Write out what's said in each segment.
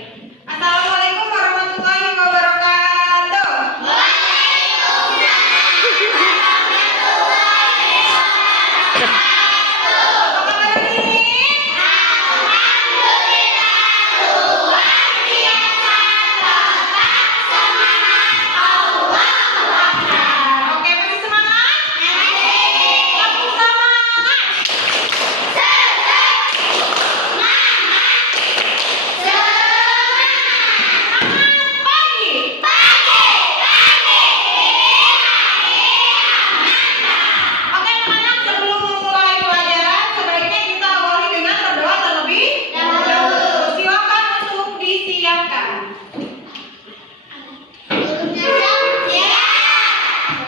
Assalamualaikum warahmatullahi wabarakatuh. Apa kabar hari ini? Oke, masih semangat? Aku semangat. Oke anak-anak, sebelum memulai pelajaran sebaiknya kita awali dengan berdoa terlebih dahulu. Silakan untuk disiapkan. Sebelum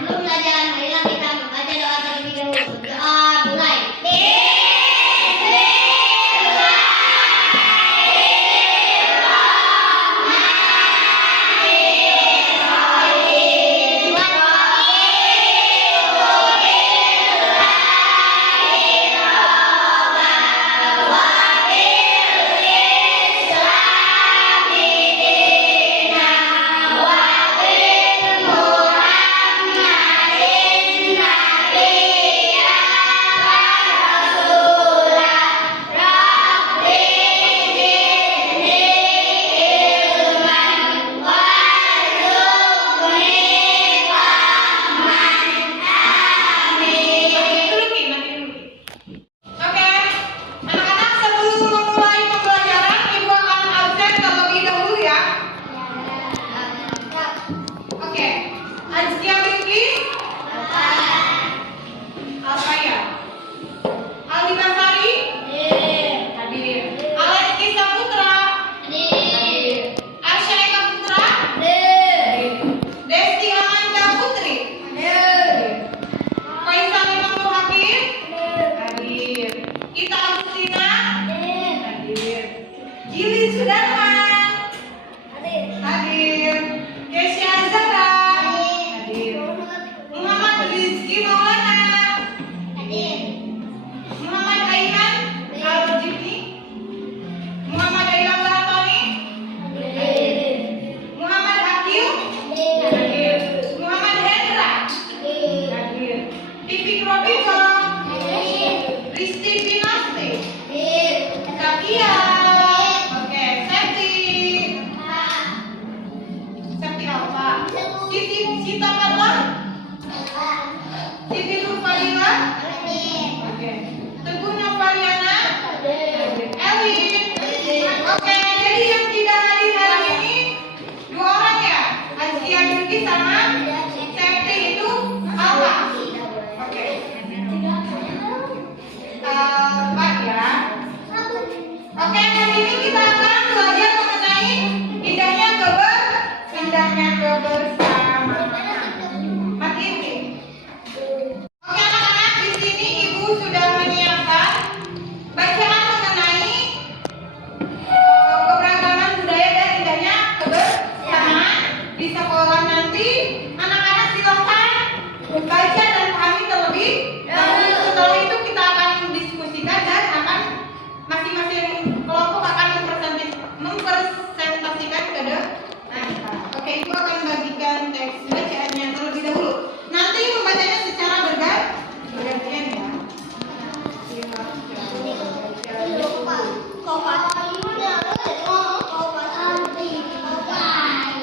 pelajaran, marilah kita membaca doa terlebih dahulu. Doa mulai. Oke, anak-anak, sebelum memulai pembelajaran ibu akan absen terlebih dahulu ya. Oke, Azkia Rizky, Alfaya, Aldi Basari, hadir. Aleski Saputra, hadir. Arsya Eka Putra, hadir. Desti Amanda Putri, hadir. Faisal Imamul Hakim, hadir. Ita Agustina, hadir. Jili Sudarman, hadir. Kesya Zara, hadir. Muhammad Rizky Maulana, Muhammad Aiman Al-Jibni, Muhammad Ailam Baratoni, Muhammad Akil, hadir. Muhammad Hendra, hadir. Tipik Robiko, Risti Pinasti, Katia, oke, Septi apa? Sita Marla, Siti Nurfadila, oke. Teguh Novaliana, Elin, oke. Jadi yang tidak hadir hari ini dua orang ya, Azkia Rizky sama Septi itu apa? Oke. Pak ya. Oke, hari ini kita akan belajar mengenai indahnya kebersamaan. Makin nih. Oke anak-anak, di sini ibu sudah menyiapkan bacaan mengenai keberagaman budaya dan indahnya kebersamaan di sekolah nanti. Anak-anak silakan baca dan pahami terlebih dahulu. Setelah itu kita akan diskusikan dan akan masing-masing kelompok akan mempresentasikan ke depan. Oke, ibu akan bagikan teks bacaannya terlebih dahulu. Nanti membacanya secara bergantian ya.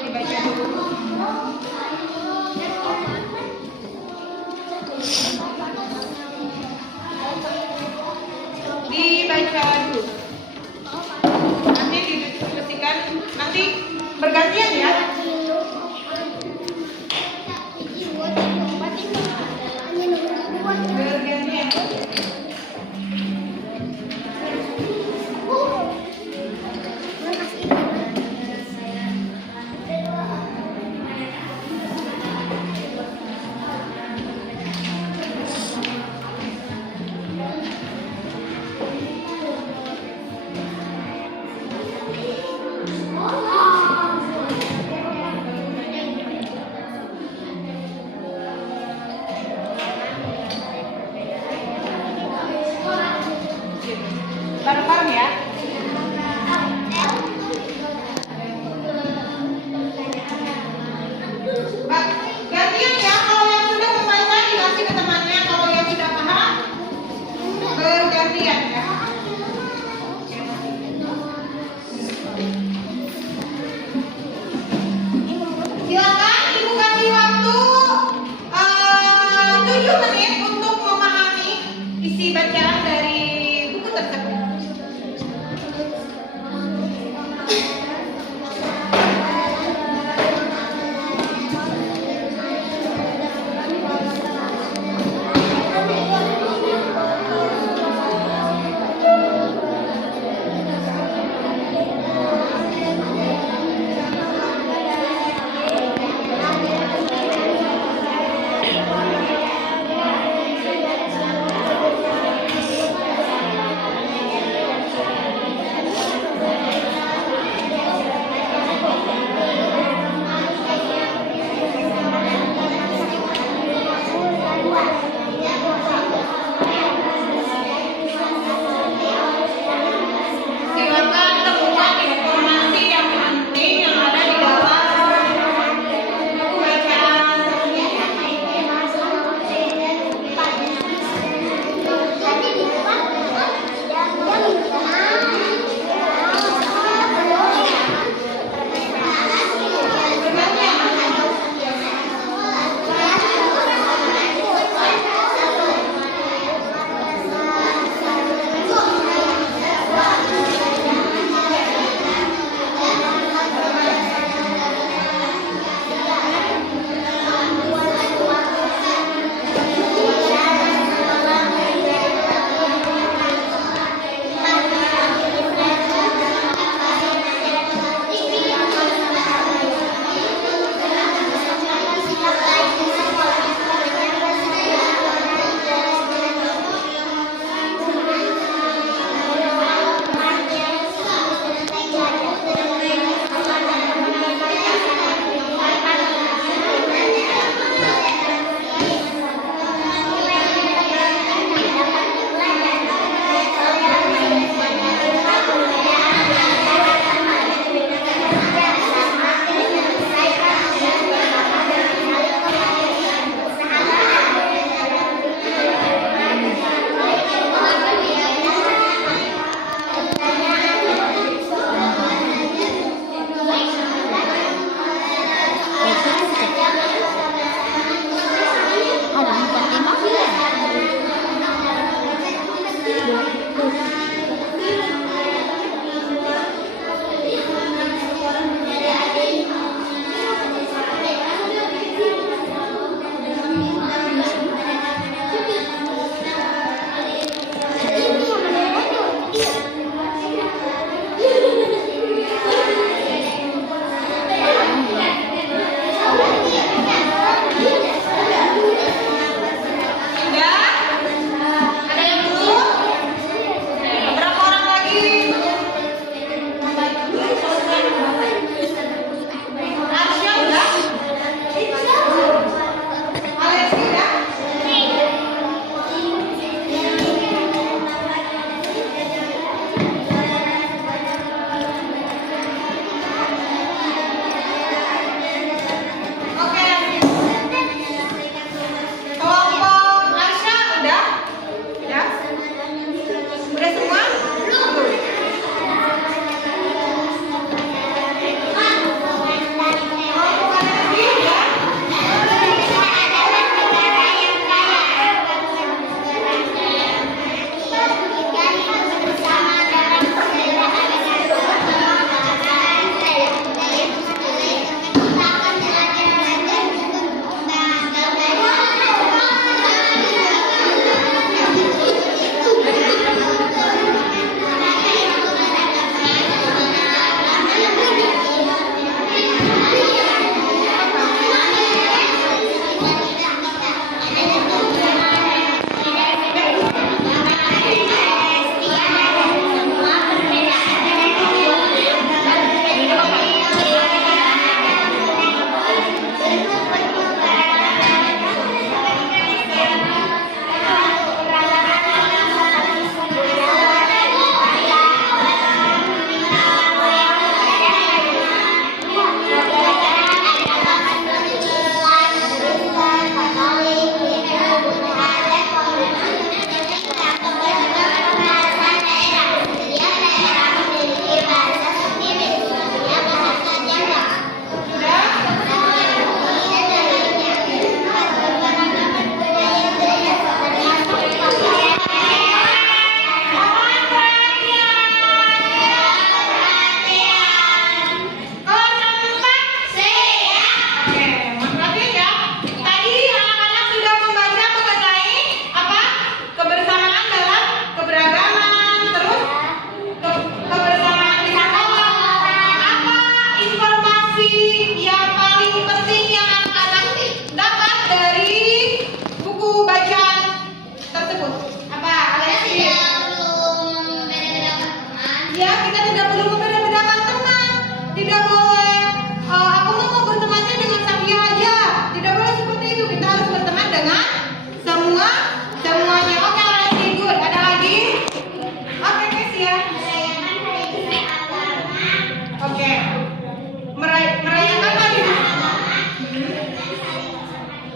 Dibaca dulu. Dibaca dulu. Nanti didiskusikan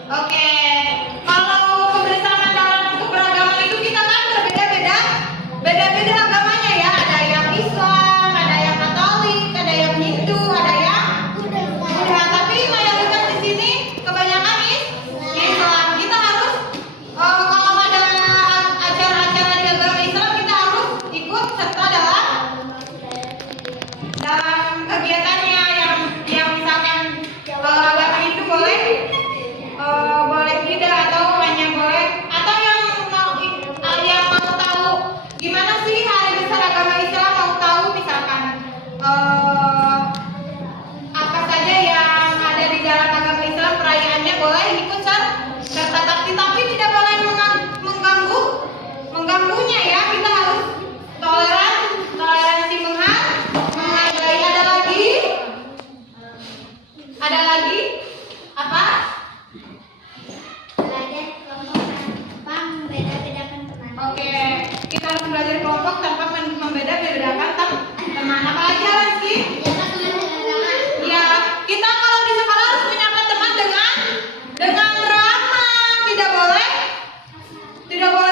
Oke, kalau kebersamaan dalam keberagaman itu kita kan berbeda-beda, beda-beda agamanya ya. Ada yang Islam, ada yang Katolik, ada yang Hindu, ada yang Buddha. Tapi mayoritas di sini kebanyakan Islam. Kita harus kalau ada acara-acara di agama Islam kita harus ikut serta dalam kegiatannya yang misalkan agama Hindu boleh tidak atau hanya boleh atau yang mau tahu gimana sih hari besar agama Islam, mau tahu misalkan apa saja yang ada di dalam agama Islam perayaannya boleh ikut serta tapi tidak boleh mengganggunya ya. Kita harus toleransi menghargai. Ada lagi apa? Oke, kita harus belajar kelompok tanpa membeda-bedakan teman. Apalagi Rizky? Ya, kita kalau di sekolah harus menyapa teman dengan ramah, tidak boleh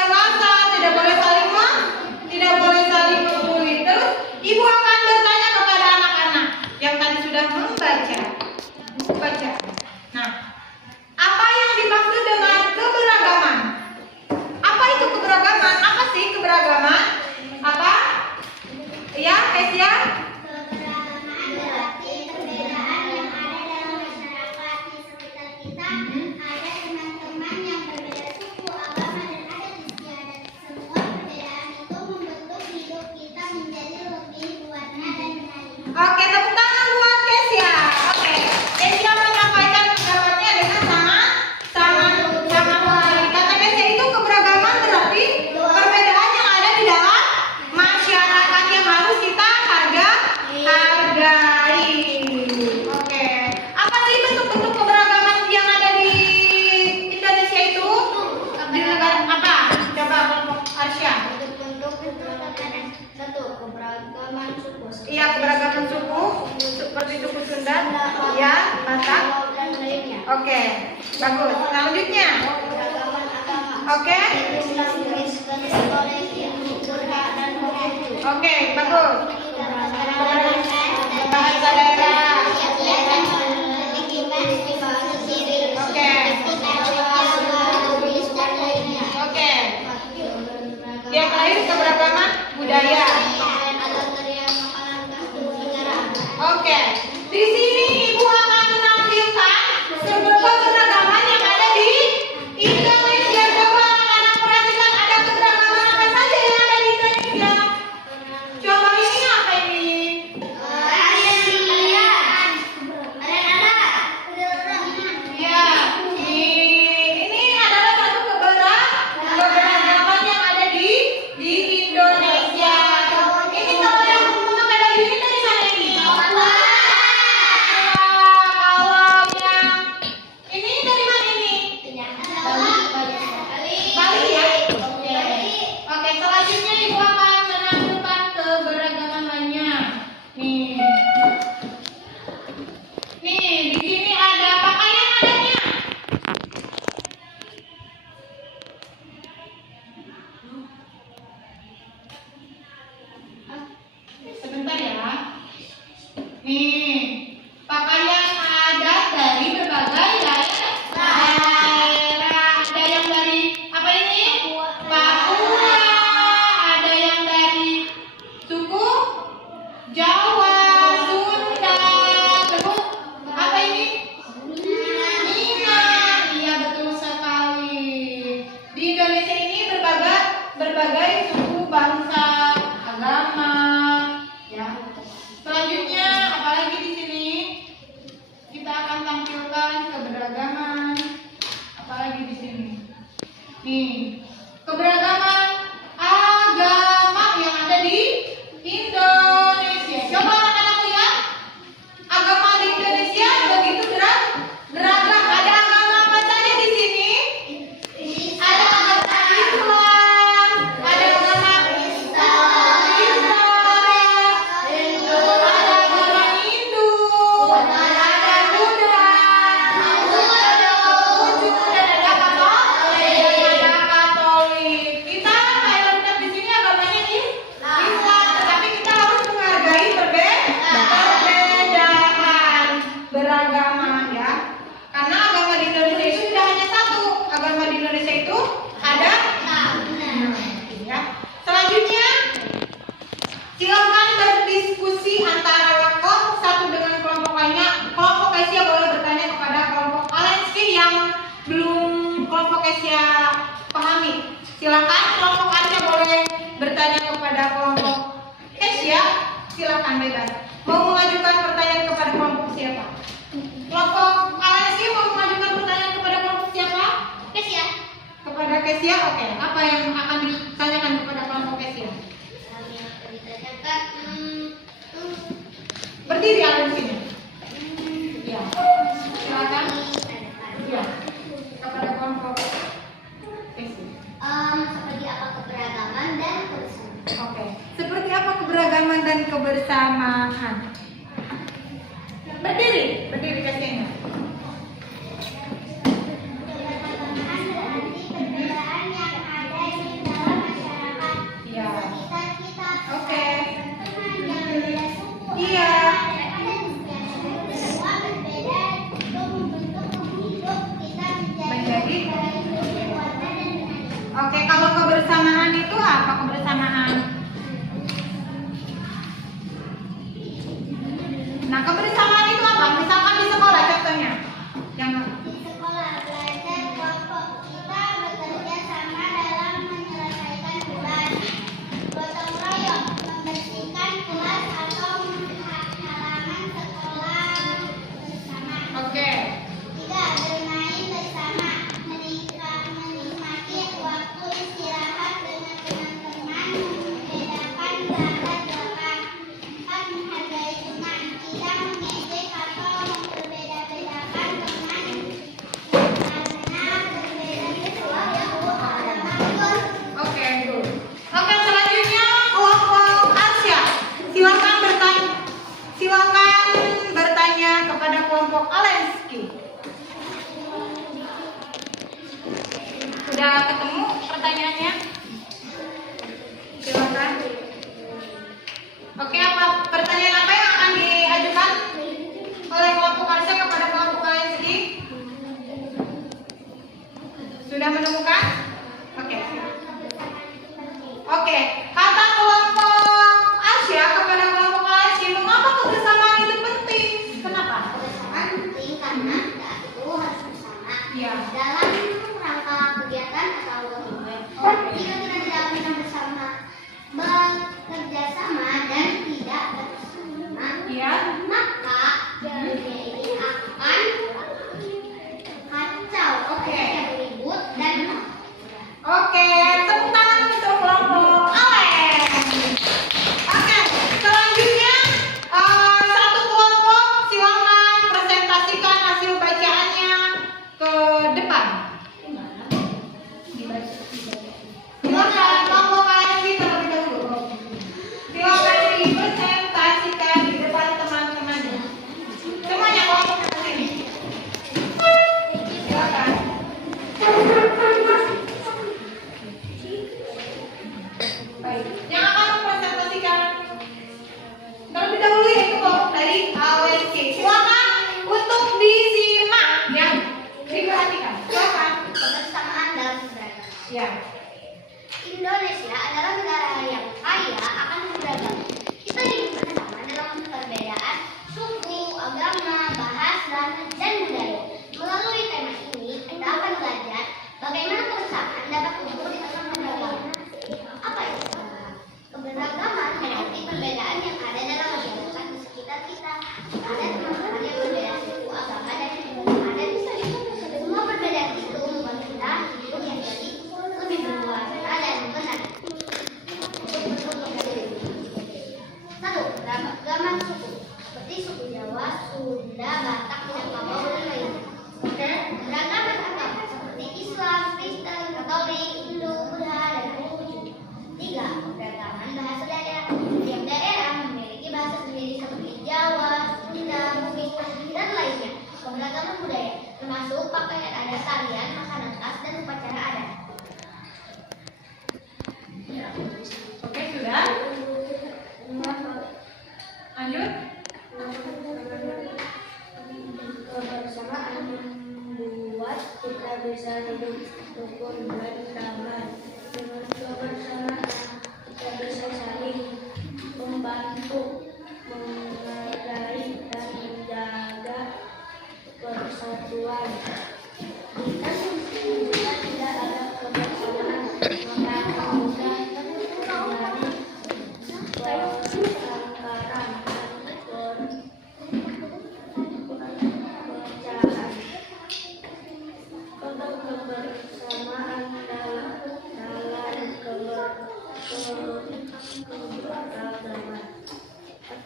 kasar, tidak boleh saling membuli. Terus ibu akan bertanya kepada anak-anak yang tadi sudah membaca. Nah, apa yang dimaksud dengan keberagaman? Apa itu keberagaman? Apa sih keberagaman? Apa? Ya, Kesia? Keberagaman berarti perbedaan yang ada dalam masyarakat di sekitar kita. Ada teman-teman yang berbeda suku, agama, dan adat istiadat. Semua perbedaan itu membentuk hidup kita menjadi lebih berwarna dan menarik. Oke, tepuk tangan buat Kesia. Oke, Kesia menyampaikan pendapatnya dengan sama baik. Kata Kesia itu keberagaman berarti perbedaan yang ada di dalam masyarakat yang harus kita hargai. Oke, apa sih bentuk-bentuk keberagaman yang ada di Indonesia itu? Di negara apa? Coba kelompok Arsya. Bentuk satu keberagaman suku. Iya, keberagaman suku seperti suku Sunda, ya, Batak. Dan lainnya. Oke, bagus. Selanjutnya, Keberagaman agama. oke, Islam, Kristen, Katolik, Hindu, Buddha, dan Konghucu. oke, bagus. Bahasa daerah, oke, oke. Yang lain keberagaman budaya. Oke, di sini ibu akan menampilkan sebuah keberagaman yang ada di Indonesia. Coba anak-anak perhatikan ada keberagaman apa saja yang ada di Indonesia. Coba ini apa ini? Ya, ini adalah satu keberagaman yang ada di Indonesia. Ini kalau yang memakai baju ini dari mana ini? Kalau yang ini dari mana ini? Bali ya? Oke, selanjutnya ibu akan menampilkan keberagaman lainnya. Nih, di sini ada pakaian adanya. Sebentar ya. Nih, pakaian adat dari berbagai daerah. Ada yang dari apa ini? Papua. Ada yang dari suku Jawa, Sunda. Terus apa ini? Minang. Iya, betul sekali. Di Indonesia ini berbagai suku, bangsa, agama. Ya. Selanjutnya, apalagi di beragama ya. Karena agama di Indonesia itu tidak hanya satu. Agama di Indonesia itu ada ya. Selanjutnya silakan berdiskusi antara kelompok satu dengan kelompok lainnya. Kelompok Asia boleh bertanya kepada kelompok Alenski yang belum kelompok Asia pahami. Silakan kelompok Asia boleh bertanya kepada kelompok Asia. Silakan bebas. Mau mengajukan pertanyaan kepada kelompok siapa? Kelompok Alenski mau mengajukan pertanyaan kepada kelompok siapa? Kesia. Kepada Kesia, oke. Apa yang akan ditanyakan kepada kelompok Kesia? Berdiri Alenskinya. Ya. Silakan. Ya. Kepada kelompok Kesia. Seperti apa keberagaman dan kebersamaan? Oke. Seperti apa keberagaman dan kebersamaan? Berdiri Kesianya. Keberagaman berarti perbedaan yang ada di dalam masyarakat. Ya. Sekitar kita, Oke. teman yang berbeda suku, Iya. ada istiadat. Semua berbeda untuk membentuk hidup kita menjadi baik, berwarna dan berharga. Oke, kalau kebersamaan itu apa kebersamaan? Nah, kebersamaan itu apa? Misalkan di sekolah contohnya. Yang Di sekolah belajar kelompok kita bekerja sama dalam menyelesaikan tugas. Gotong royong membersihkan kelas atau halaman sekolah bersama. oke. 3. Bermain bersama, menikmati waktu istirahat dengan teman-teman, membedakan bahan doa. 4. Menghargai teman, tidak mengejek atau memperbeda-bedakan teman karena berbeda sesuatu ada maksud. Oke, good. Oke, selanjutnya kelompok Asia. Silakan bertanya kepada kelompok Alenski. Sudah ketemu pertanyaannya? Silakan. Oke, apa pertanyaan apa yang akan diajukan oleh kelompok Asia kepada kelompok Alenski? Sudah menemukan? Oke. Oke, kata kelompok Asia kepada kelompok Alenski, mengapa kebersamaan itu penting? Kenapa? Kebersamaan penting karena saat itu harus bersama Iya. dalam rangka kegiatan atau gotong royong. Jika kita tidak bisa bersama, bekerja sama dan tidak bersama, Iya. maka dunia ini akan kacau, Oke. ribut dan Oke, tepuk tangan untuk kelompok Alen. Oke, selanjutnya satu kelompok silakan presentasikan hasil bacaannya ke depan. Silakan kelompok Alen terlebih dahulu. Silakan dipresentasikan di depan teman-temannya. Semuanya kelompok ke sini. Silakan. Baik, yang akan mempresentasikan terlebih dahulu yaitu kelompok dari ALSC. Silakan untuk disimak ya, diperhatikan. Silakan. kebersamaan dalam keberagaman. Ya. Indonesia adalah negara yang kaya akan keberagaman. Kita hidup bersama dalam perbedaan suku, agama, bahasa, dan budaya. Melalui tema ini, kita akan belajar bagaimana kebersamaan dapat tumbuh di tengah keberagaman. Apa itu? Keberagaman berarti perbedaan yang ada dalam masyarakat di sekitar kita. Ada teman-teman yang berbeda suku, agama, dan ada di sekitar. Semua perbedaan itu membuat kita hidup yang jadi lebih berwarna dan benar. Satu, beragam suku seperti suku Jawa, Sunda, Batak, Minangkabau, dan lainnya. Beragam agama seperti Islam, Kristen, Katolik, Hindu, Buddha, dan Konghucu. 3. Keberagaman bahasa daerah. Setiap daerah memiliki bahasa sendiri seperti Jawa, Sunda, Bugis, dan lainnya. Keberagaman budaya termasuk pakaian adat, tarian, makanan khas, dan upacara adat. Oke, sudah. Lanjut. bisa hidup rukun dan damai. Dengan kebersamaan kita bisa saling membantu, menghargai dan menjaga persatuan. Jika tidak ada kebersamaan, maka akan mudah terjadi pertengkaran dan perpecahan. Untuk kebersamaan dalam keberagaman. 1.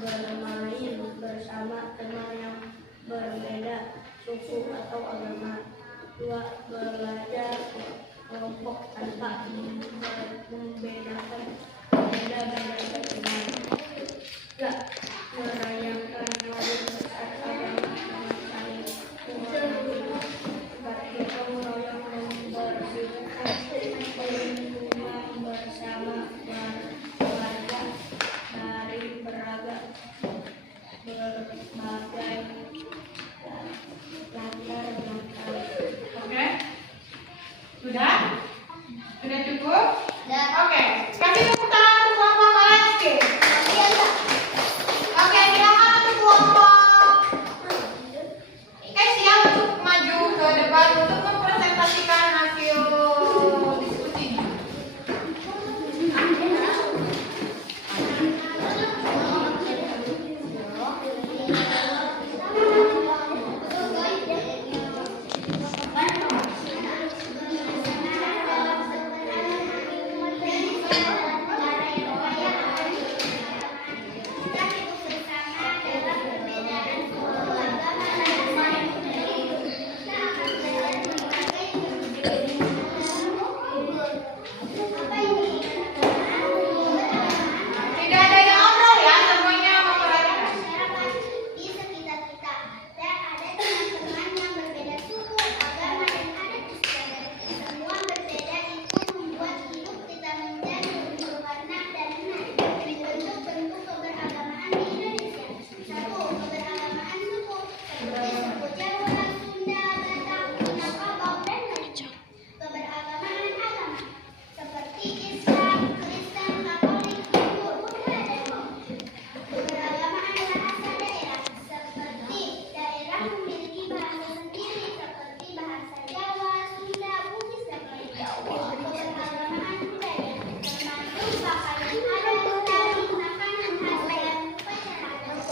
Bermain bersama teman yang berbeda suku atau agama. 2. Belajar kelompok tanpa membedakan beda-beda teman. 3. Merayakan hari besar agama dengan saling menghormati. 4. Gotong royong membersihkan lingkungan bersama warga dari berbagai latar belakang. Oke? Sudah? Sudah cukup? Oke. Kasih tepuk tangan untuk kelompok KSG. Oke, silakan untuk kelompok. Siap untuk maju ke depan untuk mempresentasikan hasil diskusinya. Tidak ada yang ngobrol ya, semuanya memperhatikan. Di sekitar kita dan ada teman-teman yang berbeda suku, agama, dan adat istiadat. Semua berbeda itu membuat hidup kita menjadi lebih berwarna dan menarik. Bentuk-bentuk keberagamaan di Indonesia. 1. Keberagamaan suku seperti suku Jawa, Sunda, Batak, Minangkabau, dan lainnya. Keberagamaan agama seperti Islam, Kristen, Katolik, Hindu, Buddha, dan Buddha. Keberagamaan bahasa daerah seperti daerah memiliki bahasa sendiri seperti bahasa Jawa, Sunda, Bugis, dan lainnya. Keberagamaan budaya termasuk pakaian adat, tari, makanan khas, dan upacara adat.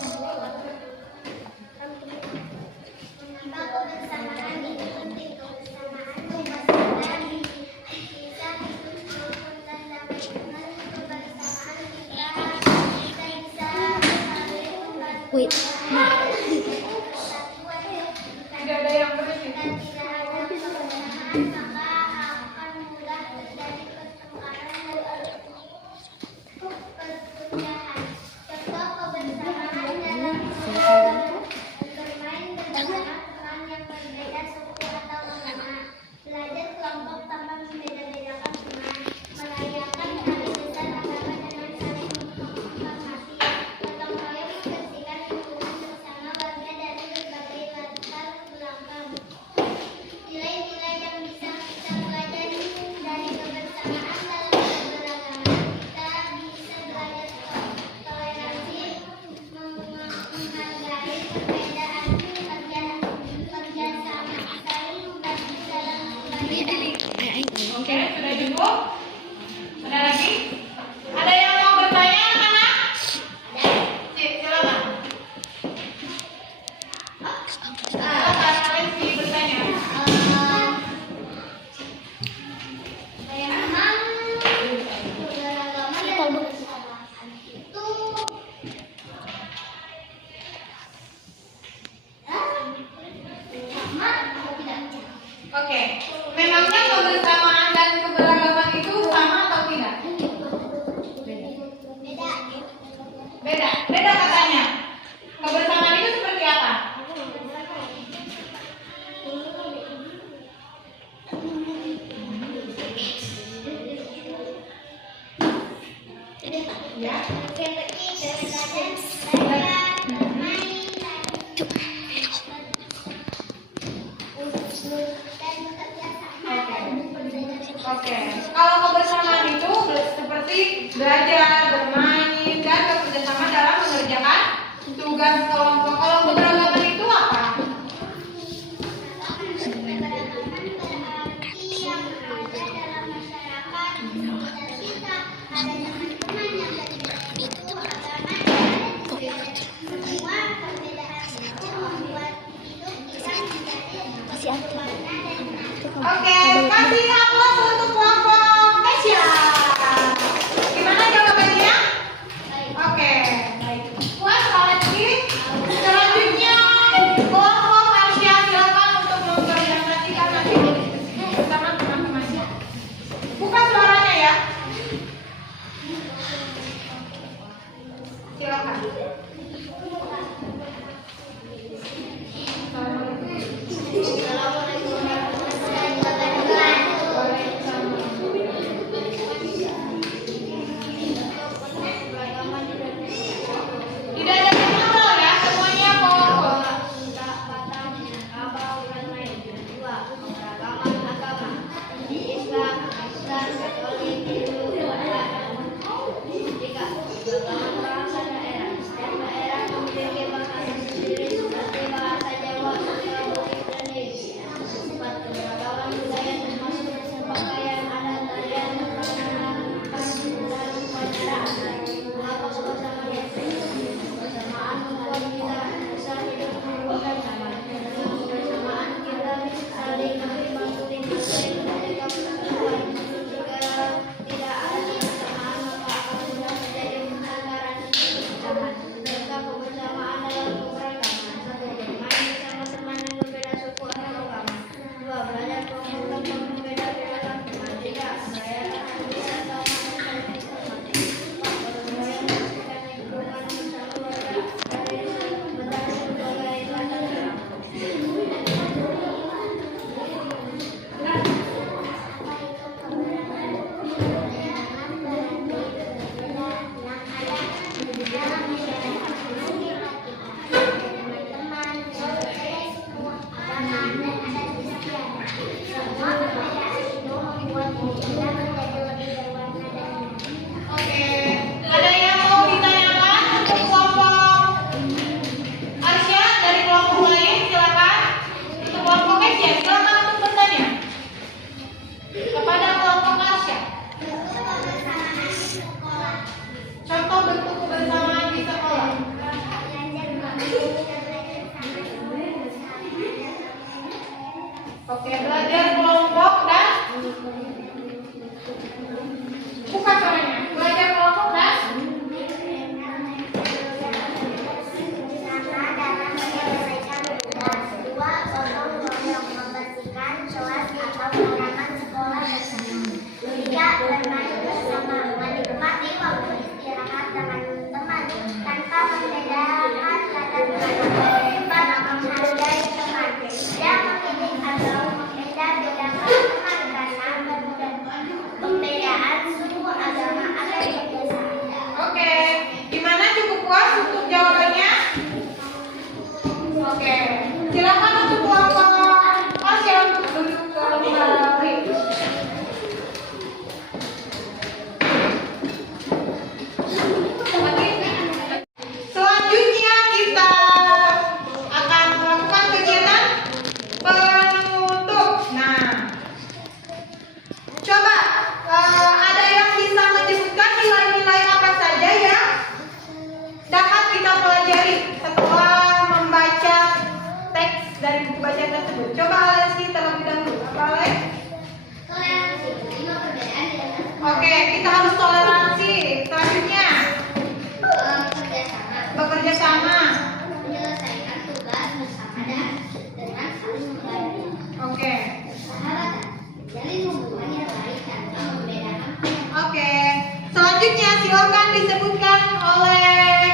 Menambah kebersamaan itu penting. Kebersamaan mempersatukan kita hidup rukun dan damai. Dengan kebersamaan kita bisa saling membantu Tidak ada yang berisik. dan tidak ada kebersamaan, maka akan mudah terjadi pertengkaran dan perpecahan. Contoh kebersamaan dalam bermain bersama teman yang berbeda suku atau agama. Belajar kelompok tanpa membeda-bedakan teman. Merayakan hari besar agama dengan saling menghormati. Gotong royong membersihkan lingkungan bersama warga dari berbagai latar belakang. Nilai-nilai yang bisa kita pelajari dari kebersamaan dalam keberagaman. Kita bisa belajar toleransi, menghargai perbedaan, kerjasama, saling membantu dalam kebaikan. Oke, sudah cukup? Ada lagi? Ada yang mau bertanya, anak-anak? Silakan. Silakan, kalian sih bertanya. Memang keberagaman dan kebersamaan itu sama atau tidak? Oke, memangnya kebersamaan dan keberagaman itu sama atau tidak? Beda. Beda, beda katanya. Kebersamaan itu seperti apa? Ya. Seperti belajar, bermain, dan Oke, kalau kebersamaan itu seperti belajar, bermain, dan bekerja sama dalam mengerjakan tugas kelompok. Kalau keberagaman itu apa? Keberagaman berarti yang ada dalam masyarakat sekitar kita. Ada teman-teman yang berbeda suku, agama, dan semua perbedaan itu membuat hidup kita menjadi berwarna dan Oke, kasih aplaus untuk kelompok Asia. Gimana jawabannya? Oke, baik. Puas lagi. Selanjutnya kelompok Asia silakan untuk mempresentasikan hasil diskusi bersama teman-temannya. Buka suaranya ya. Silakan. Tidak ada yang mengenal ya, semuanya pokok. Oke, ada yang mau ditanyakan untuk kelompok Asia dari kelompok lain? Silakan. Untuk kelompok Asia, silakan untuk bertanya kepada kelompok Asia. Contoh bentuk kebersamaan di sekolah. Oke, belajar kelompok dan buka suaranya. Belajar kelompok dan bermain bersama, menikmati waktu istirahat dengan teman tanpa membedakan latar belakang, menghargai teman, tidak memilih atau membeda-bedakan teman karena perbedaan suku, agama, atau kebiasaan. oke, gimana, cukup puas untuk jawabannya? Oke, silakan untuk kelompok Asia untuk duduk kembali. Selanjutnya kita akan melakukan kegiatan penutup. Nah, coba ada yang bisa menyebutkan nilai-nilai apa saja yang dapat kita pelajari setelah membaca teks dari buku bacaan tersebut. Coba Alessi terlebih dahulu. Apa Les? Toleransi, lima perbedaan di dalam Oke, kita harus toleransi. Selanjutnya kerjasama, bekerja sama. menyelesaikan tugas bersama dan dengan saling membantu. Oke. Persahabatan, jalin hubungan yang baik tanpa membedakan. Oke. Selanjutnya silakan disebutkan oleh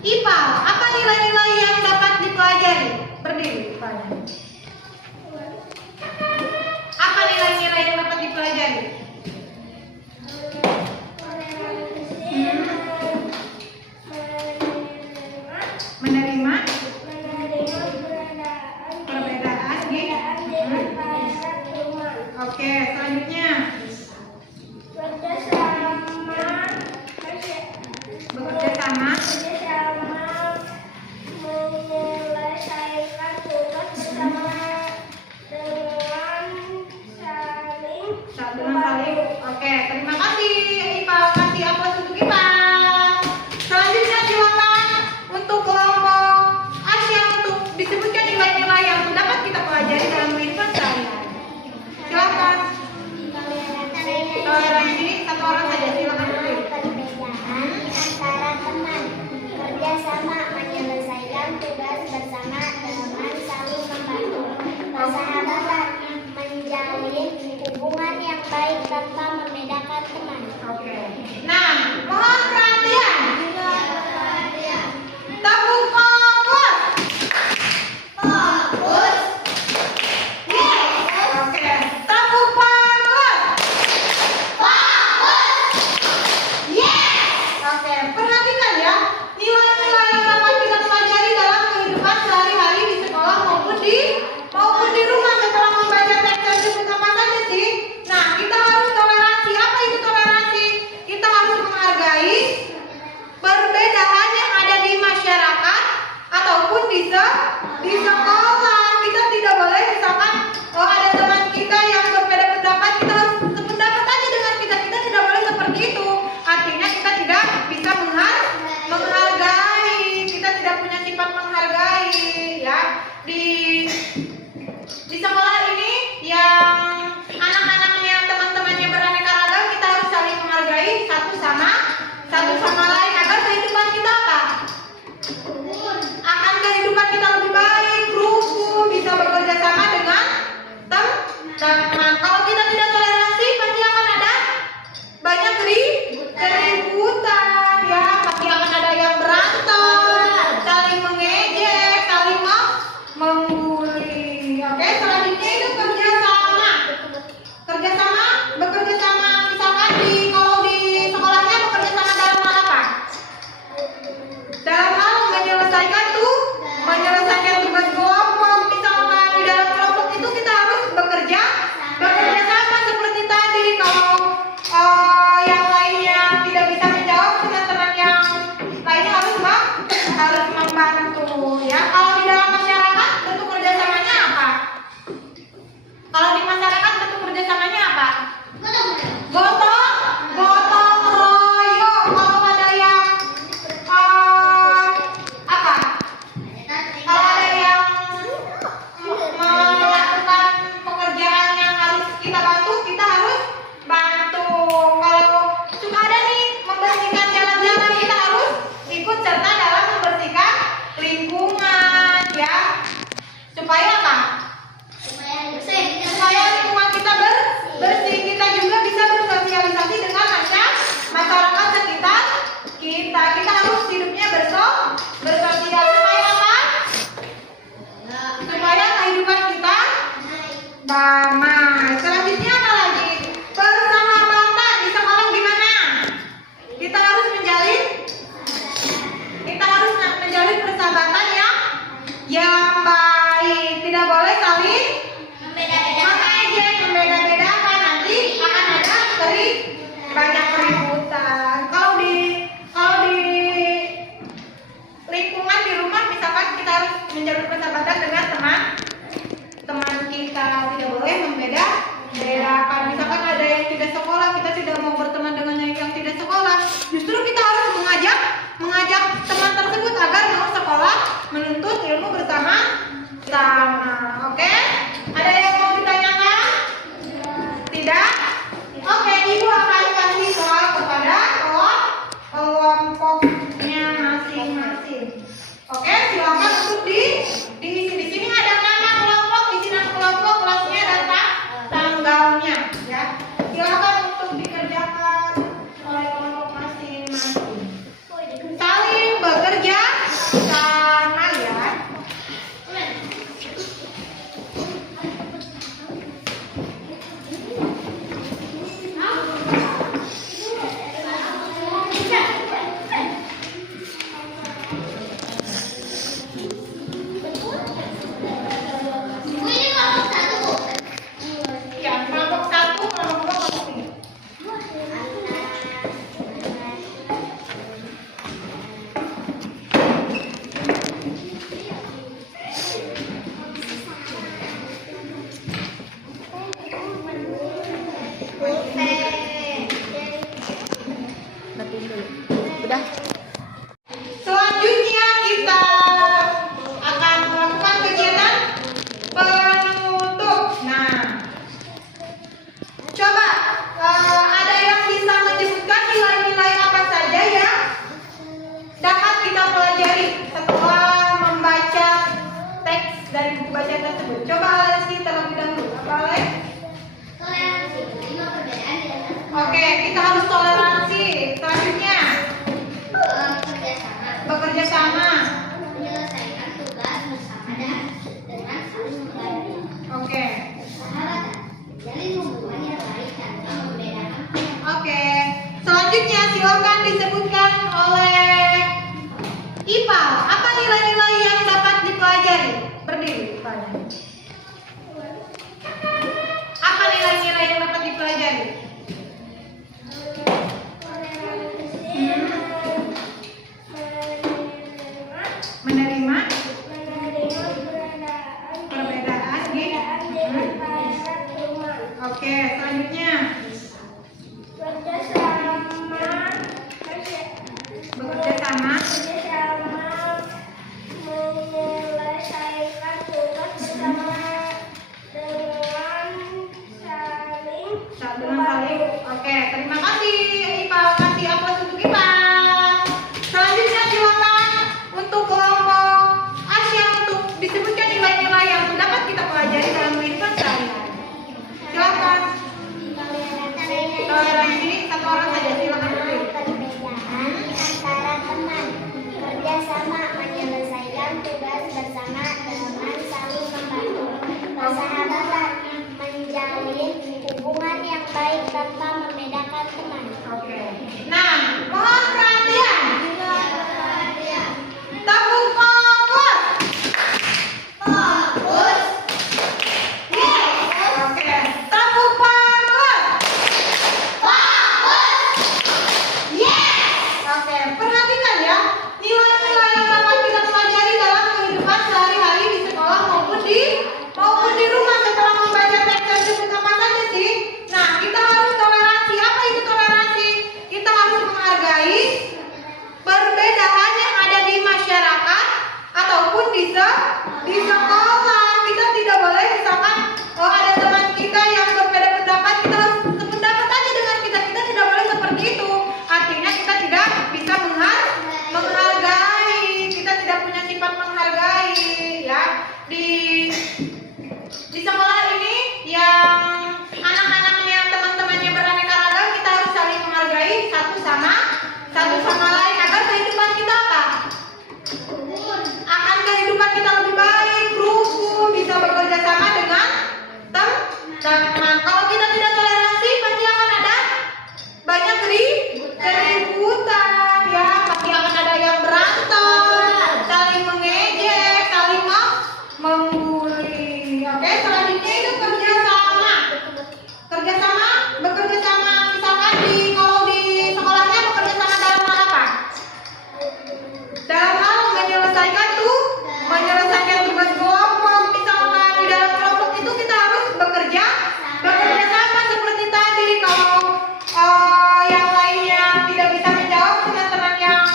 IPA. Apa nilai-nilai yang dapat dipelajari? Berdiri, Pak. Apa nilai-nilai yang dapat dipelajari? baik tanpa membedakan teman. Oke. Nah, mohon perhatian. Tepuk fokus. Fokus. Oke. Tepuk fokus. Fokus. Oke. Perhatikan ya. Nilai-nilai yang dapat kita pelajari dalam kehidupan sehari-hari di sekolah maupun di rumah setelah membaca teks tersebut apa saja sih? Nah, kita harus toleransi. Apa itu toleransi? Kita harus menghargai perbedaan yang ada di masyarakat ataupun di sekolah. Kita tidak boleh misalkan ada teman kita yang berbeda pendapat, kita harus sependapat aja dengan kita. Kita tidak boleh seperti itu. Artinya kita tidak bisa menghargai. Kita tidak punya sifat menghargai ya. Di sekolah ini yang anak-anaknya teman-temannya beraneka ragam, kita harus saling menghargai satu sama lain agar kehidupan kita apa? Akan kehidupan kita lebih baik, rukun, bisa bekerja sama dengan teman. Kalau kita tidak toleransi, pasti akan ada banyak keributan ya, pasti akan ada yang berantem, saling mengejek, saling membuli. Oke, selanjutnya itu bekerja sama misalkan kalau di sekolahnya bekerja sama dalam hal apa? Dalam hal menyelesaikan tugas kelompok. Misalkan di dalam kelompok itu kita harus bekerja sama seperti tadi. Kalau yang lainnya tidak bisa menjawab, teman-teman yang lainnya harus membantu ya. Kalau di dalam masyarakat bentuk kerjasamanya apa? Kalau di masyarakat bentuk kerjasamanya apa? Gotong royong. Kalau ada yang apa? Kalau ada yang melakukan pekerjaan yang harus kita bantu, kita harus bantu. Kalau suka ada nih membersihkan jalan-jalan, kita harus ikut serta dalam membersihkan lingkungan ya. Supaya apa? Supaya lingkungan kita bersih. Kita juga bisa bersosialisasi dengan masyarakat sekitar kita. Kita harus hidupnya bersosial. Supaya apa? Supaya kehidupan kita damai. Selanjutnya apa lagi? Persahabatan di sekolah gimana? Kita harus menjalin persahabatan yang baik. Tidak boleh saling mengejek, membeda-bedakan. Nanti akan ada banyak keributan. Kalau di lingkungan di rumah misalkan kita harus menjalin persahabatan dengan teman kita. Tidak boleh membeda-bedakan. Misalkan ada yang tidak sekolah, kita tidak mau berteman dengan yang tidak sekolah. Justru kita harus mengajak teman tersebut agar mau sekolah, menuntut ilmu bersama-sama. Oke? Ada yang mau ditanyakan? Tidak? Oke, Ibu akan kasih soal kepada kelompoknya masing-masing. Oke, silakan untuk diisi. Di sini ada nama kelompok, isinan kelompok, kelasnya dan tanggalnya ya. Silakan untuk dikerjakan oleh kelompok masing-masing. Saling bekerja sama ya. Selanjutnya kita akan melakukan kegiatan penutup. Nah, coba ada yang bisa menyebutkan nilai-nilai apa saja yang dapat kita pelajari setelah membaca teks dari buku bacaan tersebut. Coba Alessi terlebih dahulu. Apa Alessi? Toleransi. Oke, kita harus toleransi. Selanjutnya, bekerja sama. Menyelesaikan tugas bersama dan dengan saling membantu. Oke. Persahabatan menjalin hubungan yang baik tanpa membedakan. Oke. Selanjutnya silakan disebutkan oleh IPA. Apa nilai-nilai yang dapat dipelajari? Berdiri, Pak. Apa nilai-nilai yang dapat dipelajari? Menerima perbedaan di Oke, selanjutnya bekerja sama menyelesaikan tugas bersama dengan saling satu dengan saling. Oke, terima kasih IPA. Kasih aplaus untuk IPA. Selanjutnya silakan untuk kelompok Asia untuk disebutkan nilai-nilai yang dapat kita pelajari dalam kehidupan sehari-hari. Silakan. Toleransi satu orang saja, silakan dulu. Perbedaan antara teman, kerjasama menyelesaikan tugas bersama dengan saling membantu. Persahabatan menjalin hubungan yang baik tanpa membedakan teman. Oke. Nah, mohon perhatian. Tepuk fokus. Fokus. Oke. Tepuk fokus. Oke, perhatikan ya, nilai-nilai yang dapat kita pelajari dalam kehidupan sehari-hari di sekolah maupun di rumah setelah membaca teks tersebut apa saja sih? Nah, kita harus toleransi. Apa itu toleransi? Kita harus menghargai perbedaan yang ada di masyarakat ataupun di sekolah. Kita tidak boleh misalkan ada teman kita yang berbeda pendapat, kita harus sependapat aja dengan kita. Kita tidak boleh seperti itu. Artinya kita tidak bisa menghargai. Kita tidak punya sifat menghargai ya. Di sekolah ini yang anak-anaknya teman-temannya beraneka ragam, kita harus saling menghargai satu sama lain agar kehidupan kita apa? Akan kehidupan kita lebih baik, rukun, bisa bekerja sama dengan teman. Kalau kita tidak toleransi, pasti akan ada banyak keributan ya, pasti akan ada yang berantem, saling mengejek, saling membuli. Oke, selanjutnya itu bekerja sama misalkan kalau di sekolahnya bekerja sama dalam hal apa? Dalam hal menyelesaikan tugas kelompok. Misalkan di dalam kelompok itu kita harus bekerja sama seperti tadi. Kalau yang lainnya tidak bisa menjawab, teman-teman yang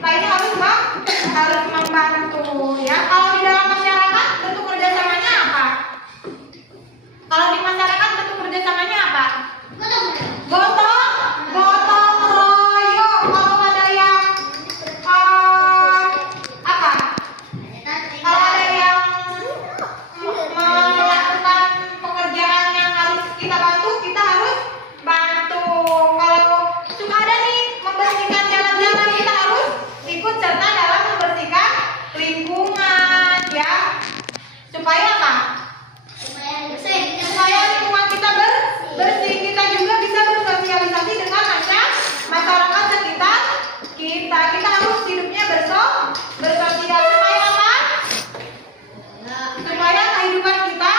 lainnya harus membantu ya. Kalau di dalam masyarakat bentuk kerjasamanya apa? Kalau di masyarakat bentuk kerjasamanya apa? Gotong royong. Kalau ada yang apa? Kalau ada yang melakukan pekerjaan yang harus kita bantu, kita harus bantu. Kalau cuma ada nih membersihkan jalan-jalan, kita harus ikut serta dalam membersihkan lingkungan ya. Supaya apa? Supaya lingkungan kita bersih. Kita juga bisa bersosialisasi dengan masyarakat sekitar kita. Kita harus hidupnya bersosial. Supaya apa? Supaya kehidupan kita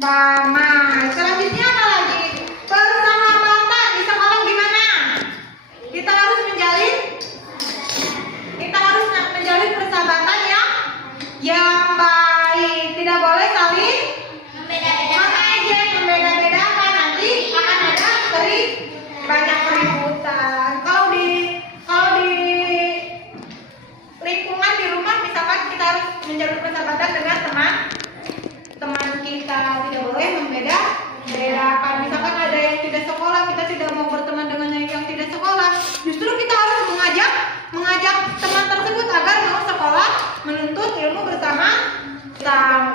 damai. Selanjutnya apa lagi? Persahabatan di sekolah gimana? Kita harus menjalin persahabatan yang baik. Tidak boleh saling mengejek, membeda-bedakan. Nanti akan ada banyak keributan. Kalau di lingkungan di rumah misalkan kita harus menjalin persahabatan dengan teman kita. Tidak boleh membeda-bedakan. Misalkan ada yang tidak sekolah, kita tidak mau berteman dengan yang tidak sekolah. Justru kita harus mengajak teman tersebut agar mau sekolah, menuntut ilmu bersama-sama.